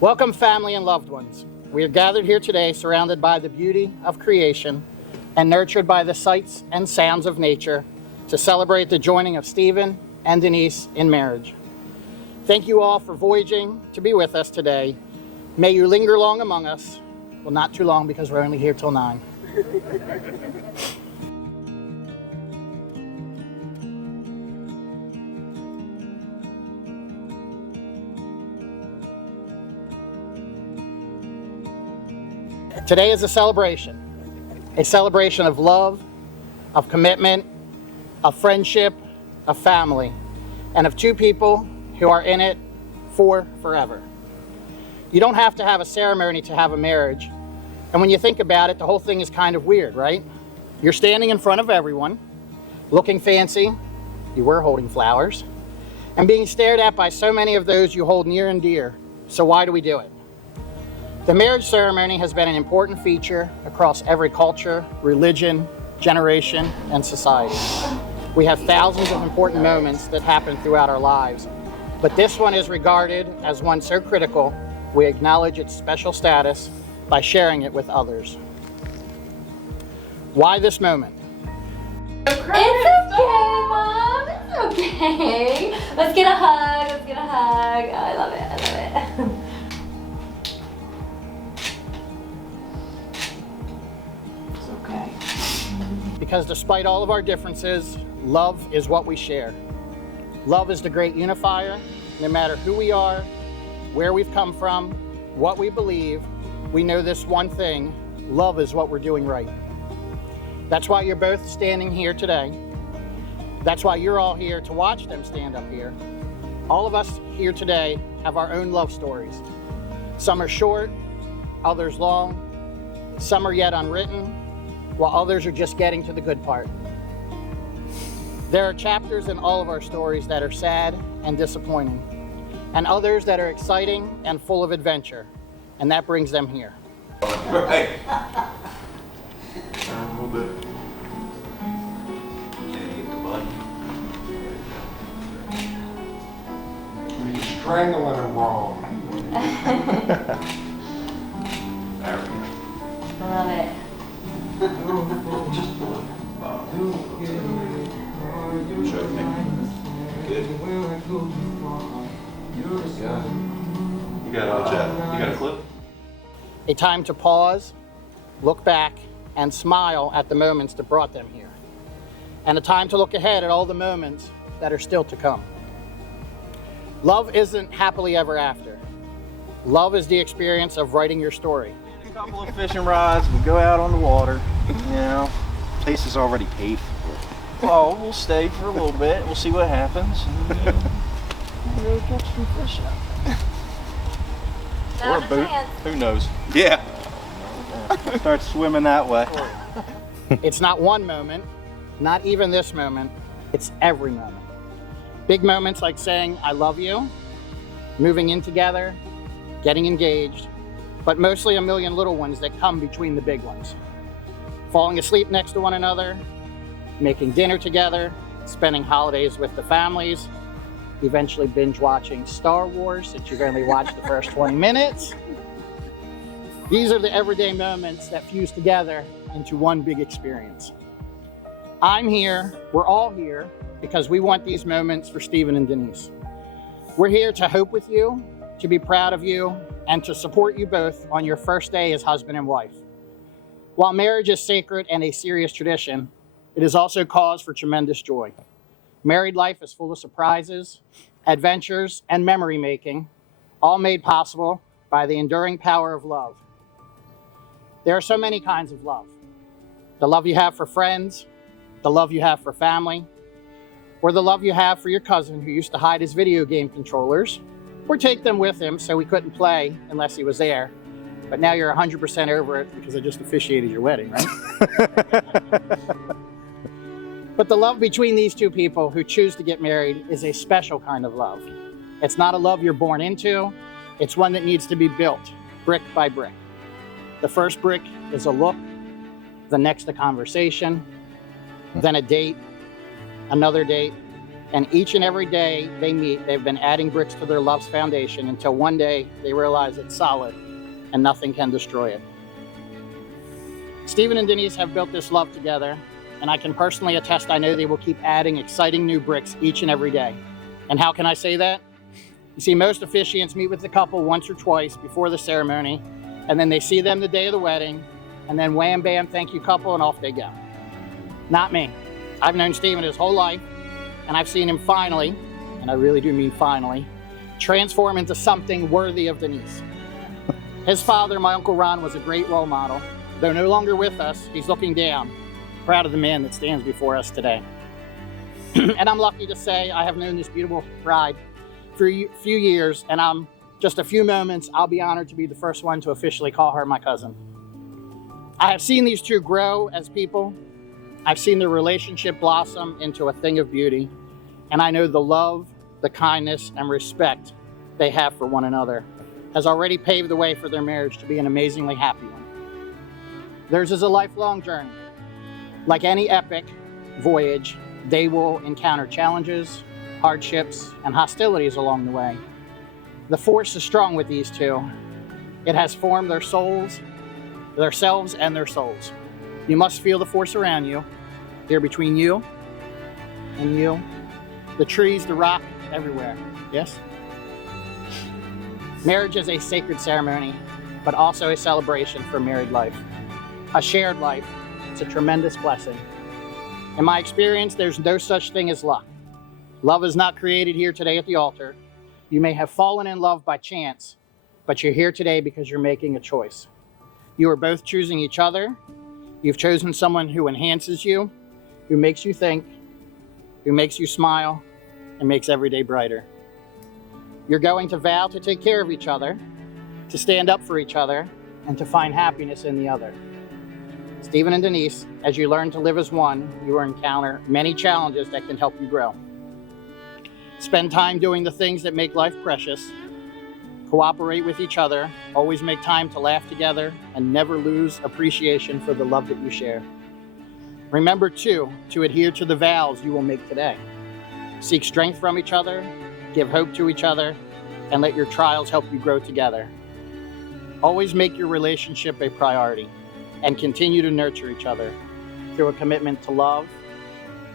Welcome, family and loved ones. We are gathered here today surrounded by the beauty of creation and nurtured by the sights and sounds of nature to celebrate the joining of Stephen and Denise in marriage. Thank you all for voyaging to be with us today. May you linger long among us. Well, not too long because we're only here till 9. Today is a celebration of love, of commitment, of friendship, of family, and of two people who are in it for forever. You don't have to have a ceremony to have a marriage, and when you think about it, the whole thing is kind of weird, right? You're standing in front of everyone, looking fancy, you were holding flowers, and being stared at by so many of those you hold near and dear. So why do we do it? The marriage ceremony has been an important feature across every culture, religion, generation, and society. We have thousands of important moments that happen throughout our lives, but this one is regarded as one so critical, we acknowledge its special status by sharing it with others. Why this moment? It's okay, Mom. It's okay. Let's get a hug. Let's get a hug. Oh, I love it. I love it. Because despite all of our differences, love is what we share. Love is the great unifier. No matter who we are, where we've come from, what we believe, we know this one thing: love is what we're doing right. That's why you're both standing here today. That's why you're all here to watch them stand up here. All of us here today have our own love stories. Some are short, others long, some are yet unwritten, while others are just getting to the good part. There are chapters in all of our stories that are sad and disappointing, and others that are exciting and full of adventure, and that brings them here. Right. Turn a little bit. Can't hit the button. You're strangling him wrong. There we go. I love it. Show me. Good. You got a clip? A time to pause, look back, and smile at the moments that brought them here. And a time to look ahead at all the moments that are still to come. Love isn't happily ever after. Love is the experience of writing your story. A couple of fishing rods, we go out on the water, you know. Place is already paid for. Oh, we'll stay for a little bit, we'll see what happens. And, we'll catch some fish out there. Or a boot, who knows? Yeah. Start swimming that way. It's not one moment, not even this moment, it's every moment. Big moments like saying, I love you, moving in together, getting engaged, but mostly a million little ones that come between the big ones. Falling asleep next to one another, making dinner together, spending holidays with the families, eventually binge watching Star Wars since you've only watched the first 20 minutes. These are the everyday moments that fuse together into one big experience. I'm here, we're all here, because we want these moments for Stephen and Denise. We're here to hope with you, to be proud of you, and to support you both on your first day as husband and wife. While marriage is sacred and a serious tradition, it is also cause for tremendous joy. Married life is full of surprises, adventures, and memory making, all made possible by the enduring power of love. There are so many kinds of love. The love you have for friends, the love you have for family, or the love you have for your cousin who used to hide his video game controllers, or take them with him so he couldn't play unless he was there. But now you're 100% over it because I just officiated your wedding, right? But the love between these two people who choose to get married is a special kind of love. It's not a love you're born into, it's one that needs to be built brick by brick. The first brick is a look, the next a conversation, then a date, another date, And each and every day they meet, they've been adding bricks to their love's foundation until one day they realize it's solid and nothing can destroy it. Stephen and Denise have built this love together, and I can personally attest I know they will keep adding exciting new bricks each and every day. And how can I say that? You see, most officiants meet with the couple once or twice before the ceremony, and then they see them the day of the wedding, and then wham, bam, thank you couple, and off they go. Not me. I've known Stephen his whole life, and I've seen him finally, and I really do mean finally, transform into something worthy of Denise. His father, my Uncle Ron, was a great role model. Though no longer with us, he's looking down, proud of the man that stands before us today. And I'm lucky to say I have known this beautiful bride for a few years, and I'm just a few moments, I'll be honored to be the first one to officially call her my cousin. I have seen these two grow as people. I've seen their relationship blossom into a thing of beauty, and I know the love, the kindness, and respect they have for one another has already paved the way for their marriage to be an amazingly happy one. Theirs is a lifelong journey. Like any epic voyage, they will encounter challenges, hardships, and hostilities along the way. The force is strong with these two. It has formed their souls, themselves, and their souls. You must feel the force around you, here between you and you, the trees, the rock, everywhere. Yes? Marriage is a sacred ceremony, but also a celebration for married life. A shared life. It's a tremendous blessing. In my experience, there's no such thing as luck. Love is not created here today at the altar. You may have fallen in love by chance, but you're here today because you're making a choice. You are both choosing each other. You've chosen someone who enhances you, who makes you think, who makes you smile, and makes every day brighter. You're going to vow to take care of each other, to stand up for each other, and to find happiness in the other. Stephen and Denise, as you learn to live as one, you will encounter many challenges that can help you grow. Spend time doing the things that make life precious. Cooperate with each other. Always make time to laugh together and never lose appreciation for the love that you share. Remember, too, to adhere to the vows you will make today. Seek strength from each other, give hope to each other, and let your trials help you grow together. Always make your relationship a priority and continue to nurture each other through a commitment to love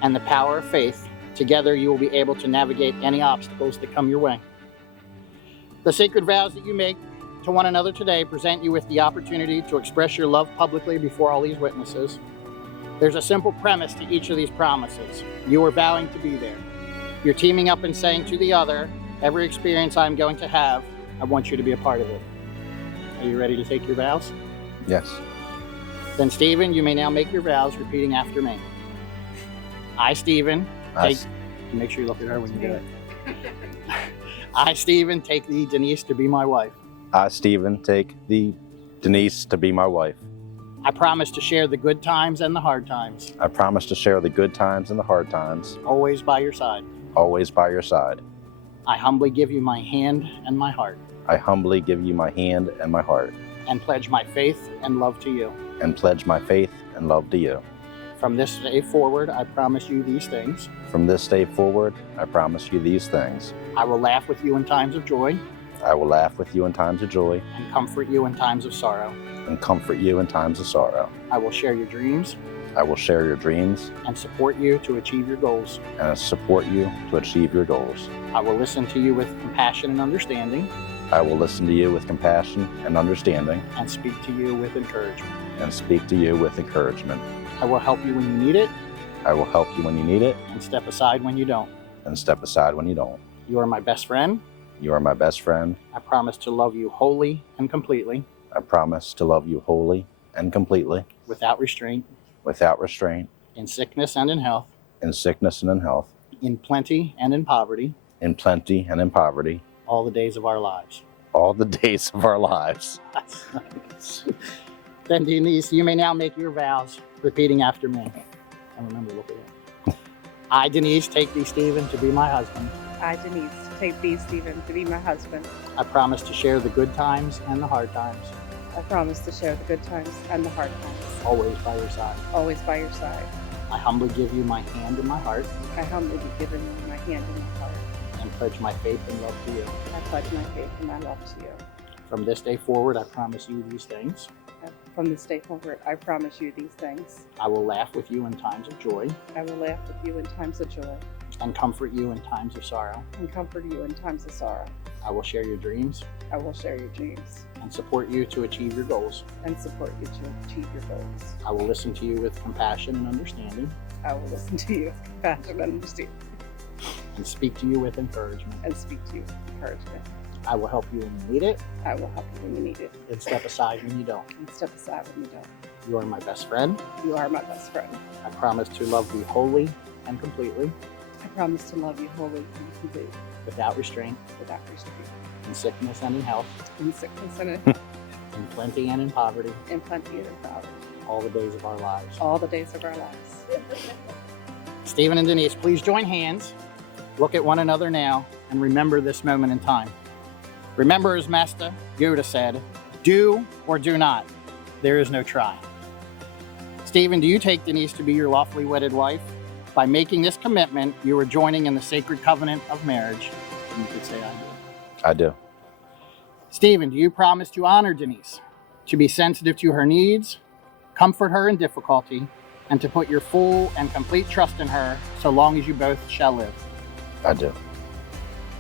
and the power of faith. Together, you will be able to navigate any obstacles that come your way. The sacred vows that you make to one another today present you with the opportunity to express your love publicly before all these witnesses. There's a simple premise to each of these promises. You are vowing to be there. You're teaming up and saying to the other, every experience I'm going to have, I want you to be a part of it. Are you ready to take your vows? Yes. Then, Stephen, you may now make your vows, repeating after me. I, Stephen, make sure you look at her when you do it. I, Stephen, take thee, Denise, to be my wife. I, Stephen, take thee, Denise, to be my wife. I promise to share the good times and the hard times. I promise to share the good times and the hard times. Always by your side. Always by your side. I humbly give you my hand and my heart. I humbly give you my hand and my heart. And pledge my faith and love to you. And pledge my faith and love to you. From this day forward, I promise you these things. From this day forward, I promise you these things. I will laugh with you in times of joy. I will laugh with you in times of joy. And comfort you in times of sorrow. And comfort you in times of sorrow. I will share your dreams. I will share your dreams. And support you to achieve your goals. And support you to achieve your goals. I will listen to you with compassion and understanding. I will listen to you with compassion and understanding. And speak to you with encouragement. And speak to you with encouragement. I will help you when you need it. I will help you when you need it. And step aside when you don't. And step aside when you don't. You are my best friend. You are my best friend. I promise to love you wholly and completely. I promise to love you wholly and completely. Without restraint. Without restraint. In sickness and in health. In sickness and in health. In plenty and in poverty. In plenty and in poverty. All the days of our lives. All the days of our lives. That's nice. Then, Denise, you may now make your vows, repeating after me. And remember, look at it. I, Denise, take thee, Stephen, to be my husband. I, Denise, take thee, Stephen, to be my husband. I promise to share the good times and the hard times. I promise to share the good times and the hard times. Always by your side. Always by your side. I humbly give you my hand and my heart, I humbly give you my hand and my heart. and pledge my faith and love to you. I pledge my faith and my love to you. From this day forward, I promise you these things. From this day forward, I promise you these things. I will laugh with you in times of joy, I will laugh with you in times of joy and comfort you in times of sorrow. and comfort you in times of sorrow. I will share your dreams I will share your dreams and support you to achieve your goals. and support you to achieve your goals. I will listen to you with compassion and understanding, I will listen to you with compassion and understanding and speak to you with encouragement. and speak to you with encouragement. I will help you when you need it, I will help you when you need it and step aside when you don't. and step aside when you don't. You are my best friend. You are my best friend. I promise to love you wholly and completely, I promise to love you wholly and completely, without restraint, without restraint, in sickness and in health, in sickness and in plenty and in poverty, in plenty and in poverty, all the days of our lives. all the days of our lives. Stephen and Denise, please join hands, look at one another now, and remember this moment in time. Remember, as Master Yoda said, do or do not. There is no try. Stephen, do you take Denise to be your lawfully wedded wife? By making this commitment, you are joining in the sacred covenant of marriage. And you could say, I do. I do. Stephen, do you promise to honor Denise, to be sensitive to her needs, comfort her in difficulty, and to put your full and complete trust in her so long as you both shall live? I do.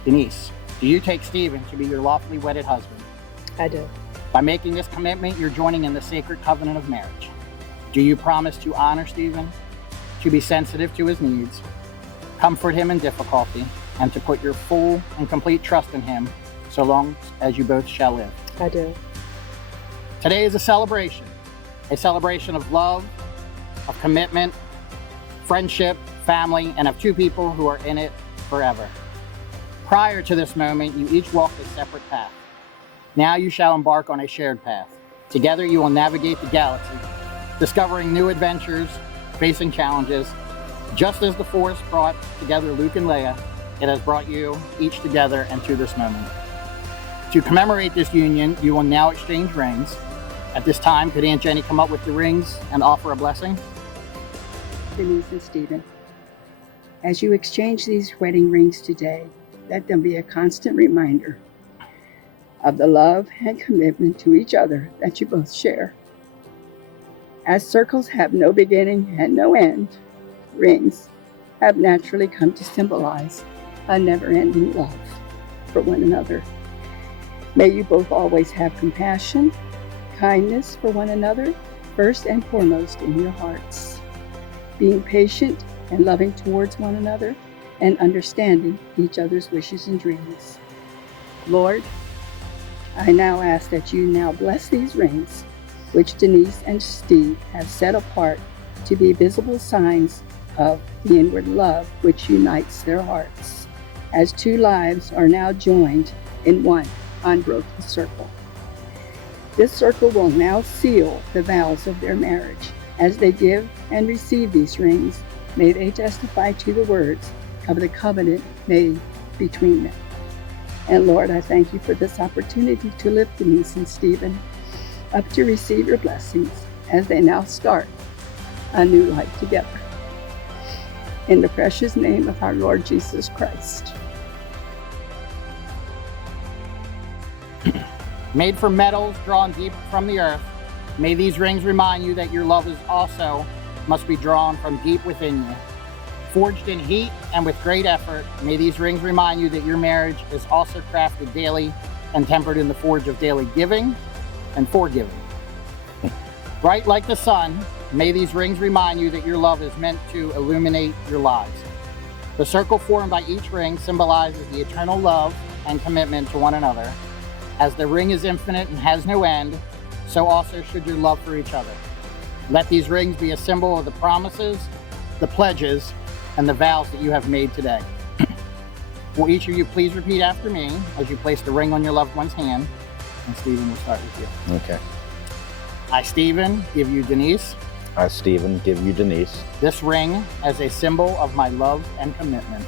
Denise, do you take Stephen to be your lawfully wedded husband? I do. By making this commitment, you're joining in the sacred covenant of marriage. Do you promise to honor Stephen, to be sensitive to his needs, comfort him in difficulty, and to put your full and complete trust in him so long as you both shall live? I do. Today is a celebration of love, of commitment, friendship, family, and of two people who are in it forever. Prior to this moment, you each walked a separate path. Now you shall embark on a shared path. Together you will navigate the galaxy, discovering new adventures, facing challenges. Just as the Force brought together Luke and Leia, it has brought you each together and to this moment. To commemorate this union, you will now exchange rings. At this time, could Aunt Jenny come up with the rings and offer a blessing? Denise and Stephen, as you exchange these wedding rings today, let them be a constant reminder of the love and commitment to each other that you both share. As circles have no beginning and no end, rings have naturally come to symbolize a never-ending love for one another. May you both always have compassion, kindness for one another, first and foremost in your hearts, being patient and loving towards one another, and understanding each other's wishes and dreams. Lord, I now ask that you now bless these rings, which Denise and Steve have set apart to be visible signs of the inward love which unites their hearts, as two lives are now joined in one unbroken circle. This circle will now seal the vows of their marriage. As they give and receive these rings, may they testify to the words of the covenant made between them. And Lord, I thank you for this opportunity to lift Denise and Stephen up to receive your blessings as they now start a new life together. In the precious name of our Lord Jesus Christ. Made from metals drawn deep from the earth, may these rings remind you that your love is also must be drawn from deep within you. Forged in heat and with great effort, may these rings remind you that your marriage is also crafted daily and tempered in the forge of daily giving and forgiving. Bright like the sun, may these rings remind you that your love is meant to illuminate your lives. The circle formed by each ring symbolizes the eternal love and commitment to one another. As the ring is infinite and has no end, so also should your love for each other. Let these rings be a symbol of the promises, the pledges, and the vows that you have made today. Will each of you please repeat after me as you place the ring on your loved one's hand? And Stephen, will start with you. Okay. I, Stephen, give you Denise, I, Stephen, give you Denise, this ring as a symbol of my love and commitment.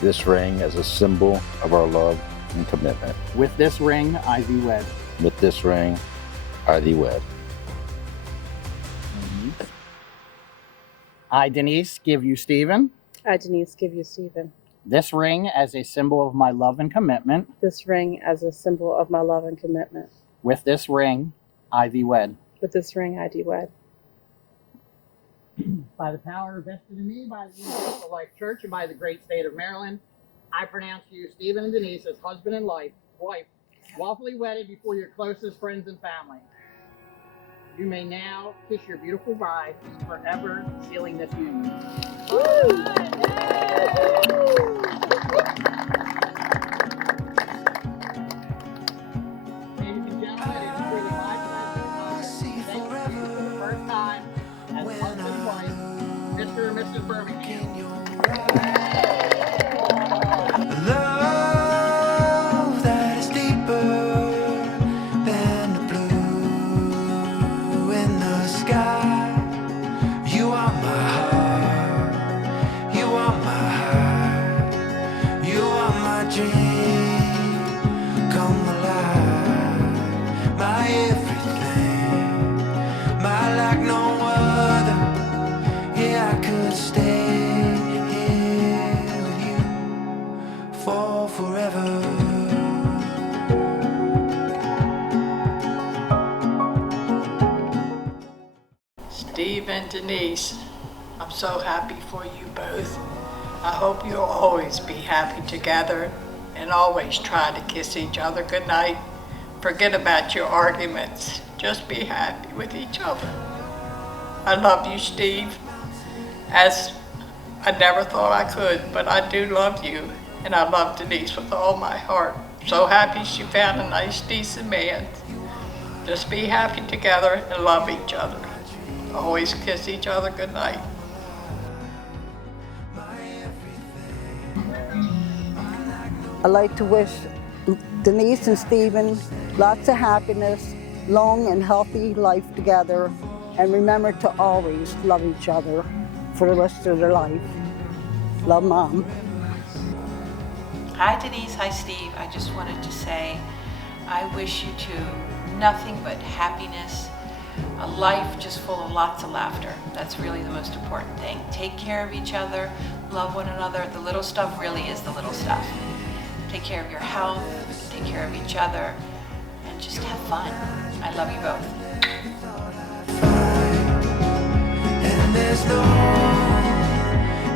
this ring as a symbol of our love and commitment. With this ring, I thee wed. With this ring, I thee wed. I, Denise, give you, Stephen, I, Denise, give you, Stephen, this ring as a symbol of my love and commitment. this ring as a symbol of my love and commitment. With this ring, I thee wed. With this ring, I do wed. By the power vested in me by the Universal Life Church and by the great state of Maryland, I pronounce you, Stephen and Denise, as husband and wife, lawfully wedded before your closest friends and family. You may now kiss your beautiful bride, forever sealing this union. Ladies and gentlemen, it's truly my pleasure to present you for the first time as husband and wife, Mr. and Mrs. Birmingham. Love that is deeper than the blue in the sky. You are my heart, you are my heart, you are my dream come alive, my everything, my like no other. Yeah, I could stay here with you for forever. Steve and Denise, I'm so happy for you both. I hope you'll always be happy together and always try to kiss each other goodnight. Forget about your arguments. Just be happy with each other. I love you, Steve, as I never thought I could, but I do love you, and I love Denise with all my heart. So happy she found a nice, decent man. Just be happy together and love each other. Always kiss each other goodnight. I'd like to wish Denise and Stephen lots of happiness, long and healthy life together, and remember to always love each other for the rest of their life. Love, Mom. Hi Denise, hi Steve. I just wanted to say I wish you two nothing but happiness, a life just full of lots of laughter. That's really the most important thing. Take care of each other, love one another. The little stuff really is the little stuff. Take care of your health, take care of each other, and just have fun. I love you both. And there's no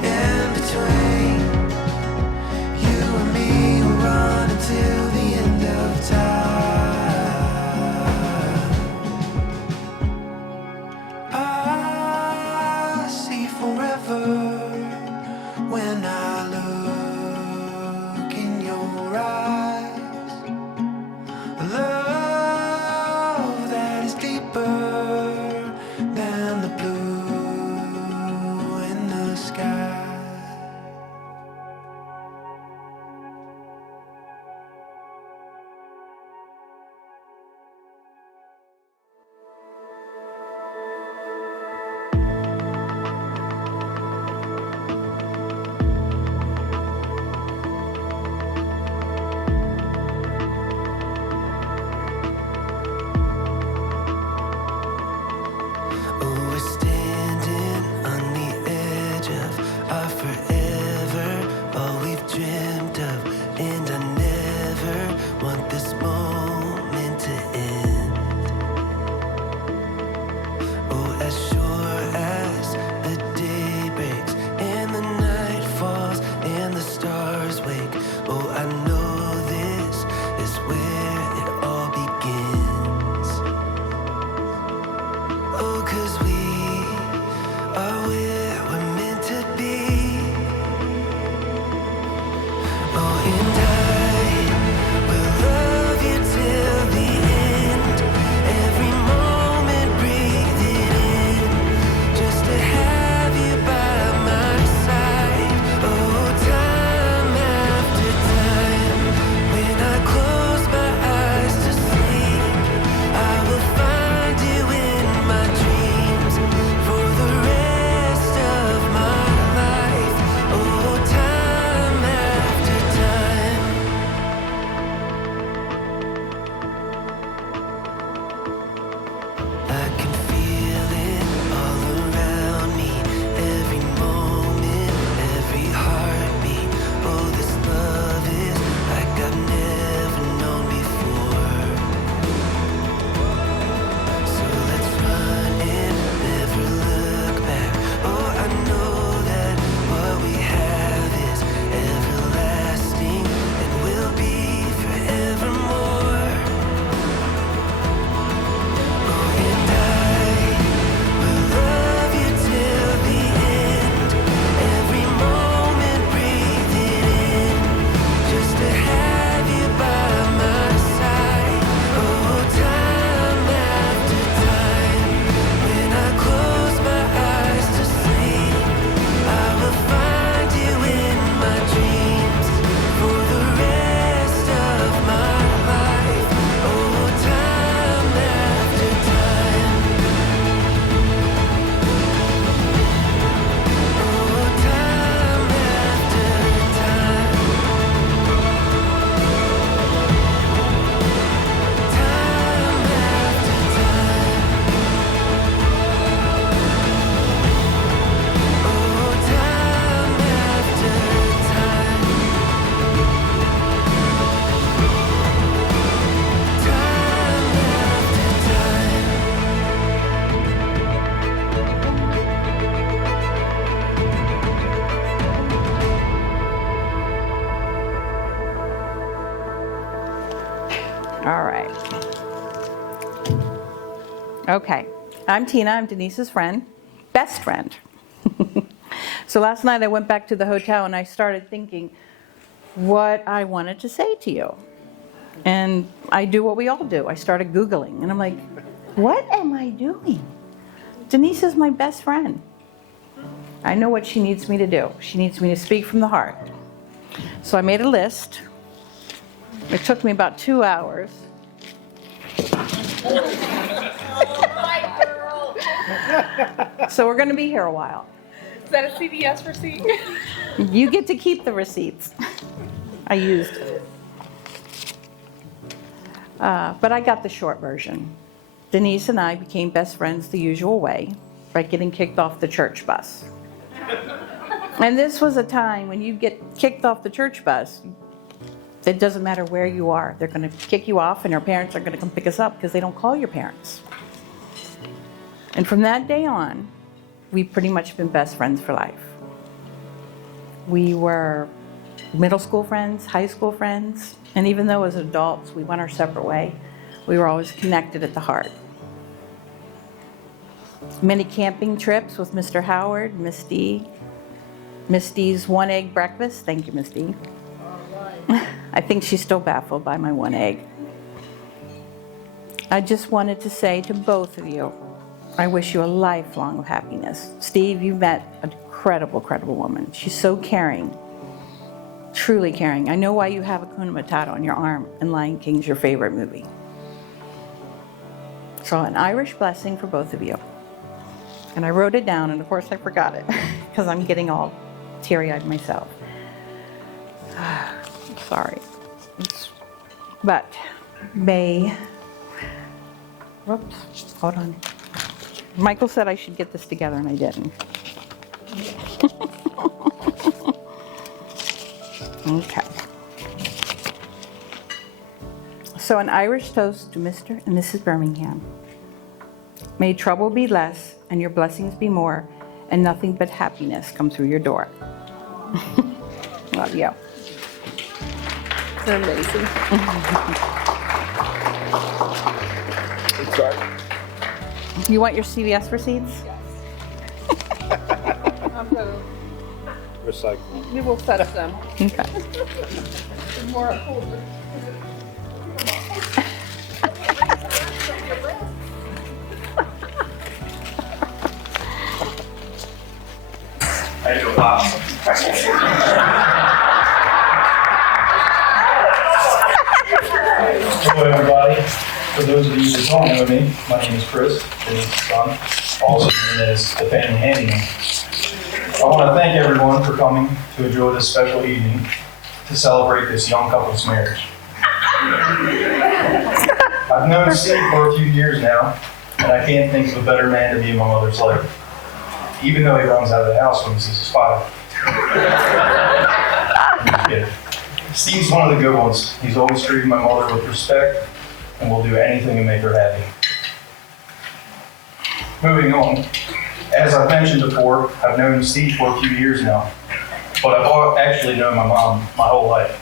in between. You and me will run until the end of time. I see forever when I look in your eyes. Love that is deeper than the blue in the sky. Okay, I'm Tina, I'm Denise's friend, best friend. So last night I went back to the hotel and I started thinking what I wanted to say to you. And I do what we all do. I started Googling and I'm like, what am I doing? Denise is my best friend. I know what she needs me to do. She needs me to speak from the heart. So I made a list. It took me about 2 hours. So we're going to be here a while. Is that a CVS receipt? You get to keep the receipts. I used it. But I got the short version. Denise and I became best friends the usual way, by getting kicked off the church bus. And this was a time when you get kicked off the church bus, it doesn't matter where you are. They're going to kick you off and our parents are going to come pick us up because they don't call your parents. And from that day on, we've pretty much been best friends for life. We were middle school friends, high school friends, and even though as adults we went our separate way, we were always connected at the heart. Many camping trips with Mr. Howard, Miss D. Miss D's 1 egg breakfast. Thank you, Miss D. I think she's still baffled by my 1 egg. I just wanted to say to both of you, I wish you a lifelong of happiness. Steve, you've met an incredible, incredible woman. She's so caring, truly caring. I know why you have a Hakuna Matata on your arm and Lion King's your favorite movie. So an Irish blessing for both of you. And I wrote it down, and of course I forgot it because I'm getting all teary-eyed myself. Sorry. But may, whoops, hold on. Michael said I should get this together and I didn't. Okay. So an Irish toast to Mr. and Mrs. Birmingham. May trouble be less and your blessings be more, and nothing but happiness come through your door. Love you. They're amazing. Sorry. You want your CVS receipts? Recycle. We will fetch them. Okay. More Hello, everybody. For those of you that don't know me, my name is Chris, Denise's son, also known as the family handyman. I want to thank everyone for coming to enjoy this special evening to celebrate this young couple's marriage. I've known Steve for a few years now, and I can't think of a better man to be in my mother's life, even though he runs out of the house when he sees his father. Yeah. Steve's one of the good ones. He's always treated my mother with respect and will do anything to make her happy. Moving on, as I've mentioned before, I've known Steve for a few years now, but I've actually known my mom my whole life.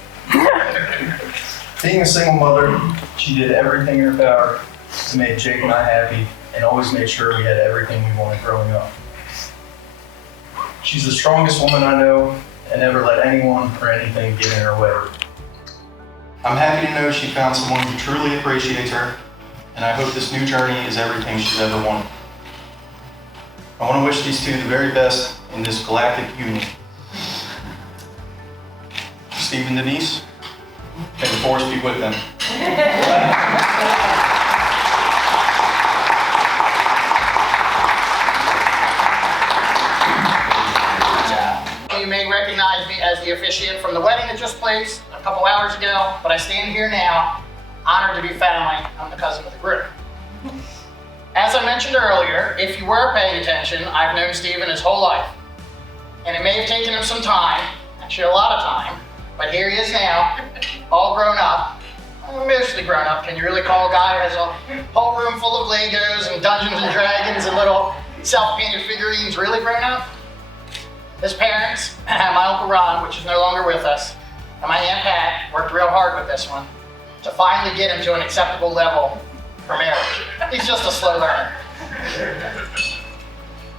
Being a single mother, she did everything in her power to make Jake and I happy and always made sure we had everything we wanted growing up. She's the strongest woman I know and never let anyone or anything get in her way. I'm happy to know she found someone who truly appreciates her, and I hope this new journey is everything she's ever wanted. I want to wish these two the very best in this galactic union. Steve and Denise, may the force be with them. You may recognize me as the officiant from the wedding that just placed a couple hours ago, but I stand here now, honored to be family. I'm the cousin of the group. As I mentioned earlier, if you were paying attention, I've known Stephen his whole life. And it may have taken him some time, actually a lot of time, but here he is now, all grown up. Mostly grown up. Can you really call a guy who has a whole room full of Legos and Dungeons and Dragons and little self-painted figurines really grown up? His parents, my Uncle Ron, which is no longer with us, and my Aunt Pat worked real hard with this one to finally get him to an acceptable level for marriage. He's just a slow learner.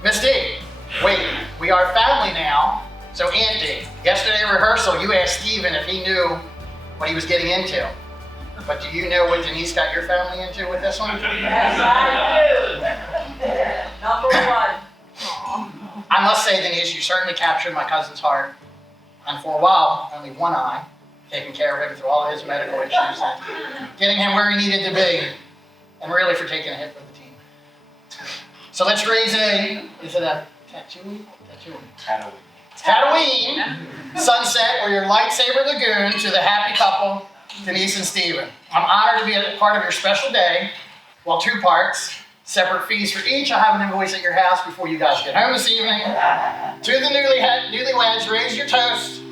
Miss D, wait, we are family now. So Aunt D, yesterday at rehearsal, you asked Steven if he knew what he was getting into. But do you know what Denise got your family into with this one? Yes, I do. Number one. I must say, Denise, you certainly captured my cousin's heart. And for a while, only one eye, taking care of him through all his medical issues and getting him where he needed to be, and really for taking a hit for the team. So let's raise is it a tattoo? Tatooine sunset or your lightsaber lagoon to the happy couple, Denise and Steven. I'm honored to be a part of your special day. Well, 2 parts, separate fees for each. I'll have an invoice at your house before you guys get home this evening. To the newlyweds, raise your toast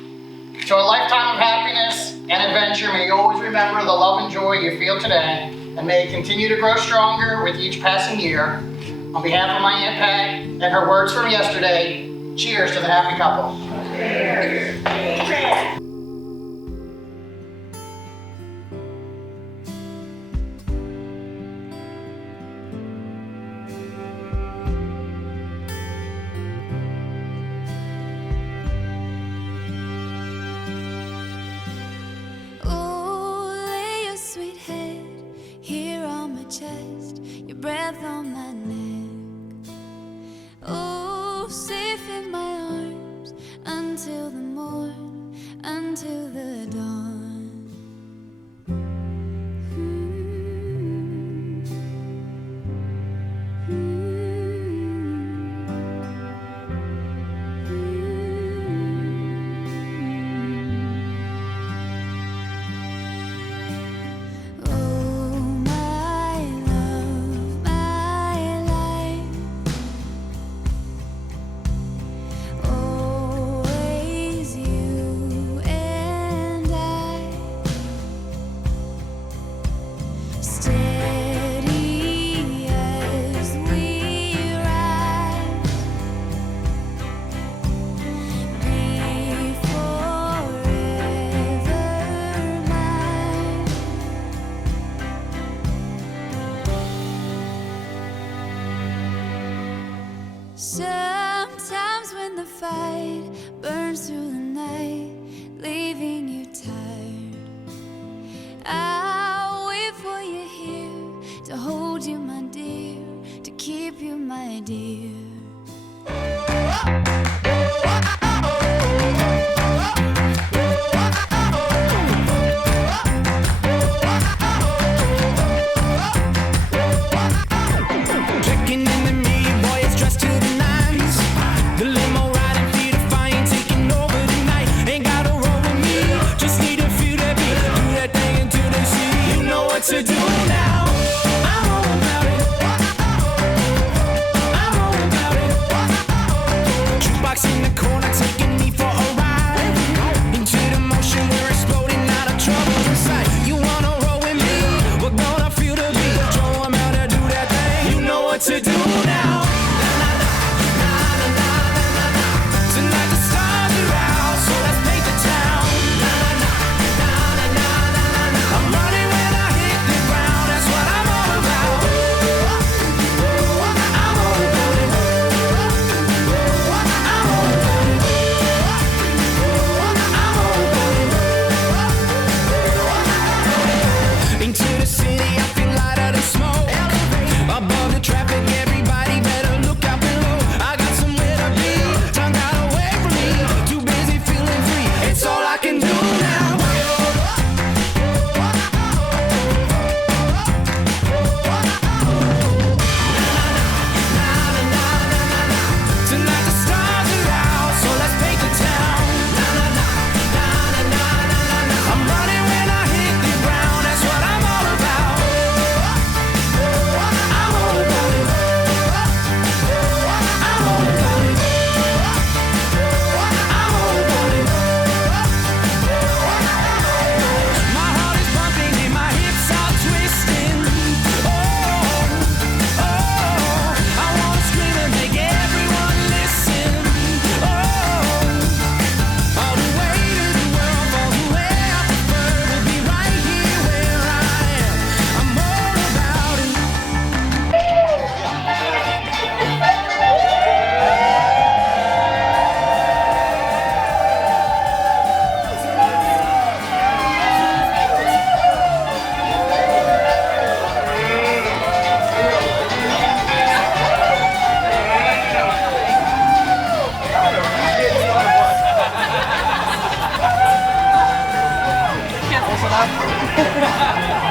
to a lifetime of happiness and adventure. May you always remember the love and joy you feel today, and may it continue to grow stronger with each passing year. On behalf of my Aunt Pat and her words from yesterday, cheers to the happy couple. Cheers. Chest, your breath on my neck. Oh, safe in my arms until the morn, until the dawn. Sometimes when the fight burns through the night, leaving you tired, I'll wait for you here to hold you, my dear, to keep you, my dear. To do now, I'm all about it. I'm all about it. Jukebox in the corner, taking me for a ride. Into the motion, we're exploding out of trouble inside. You wanna roll with me? We're gonna feel the beat. Show 'em how to do that thing. You know what to do now. Tonight the stars are out, so let's paint the town. I'm running when I hit the ground. That's what I'm all about. I'm all about it. I'm all about it. I'm all about it. Into the city, I feel lighter than smoke. Above the traffic, everybody enough?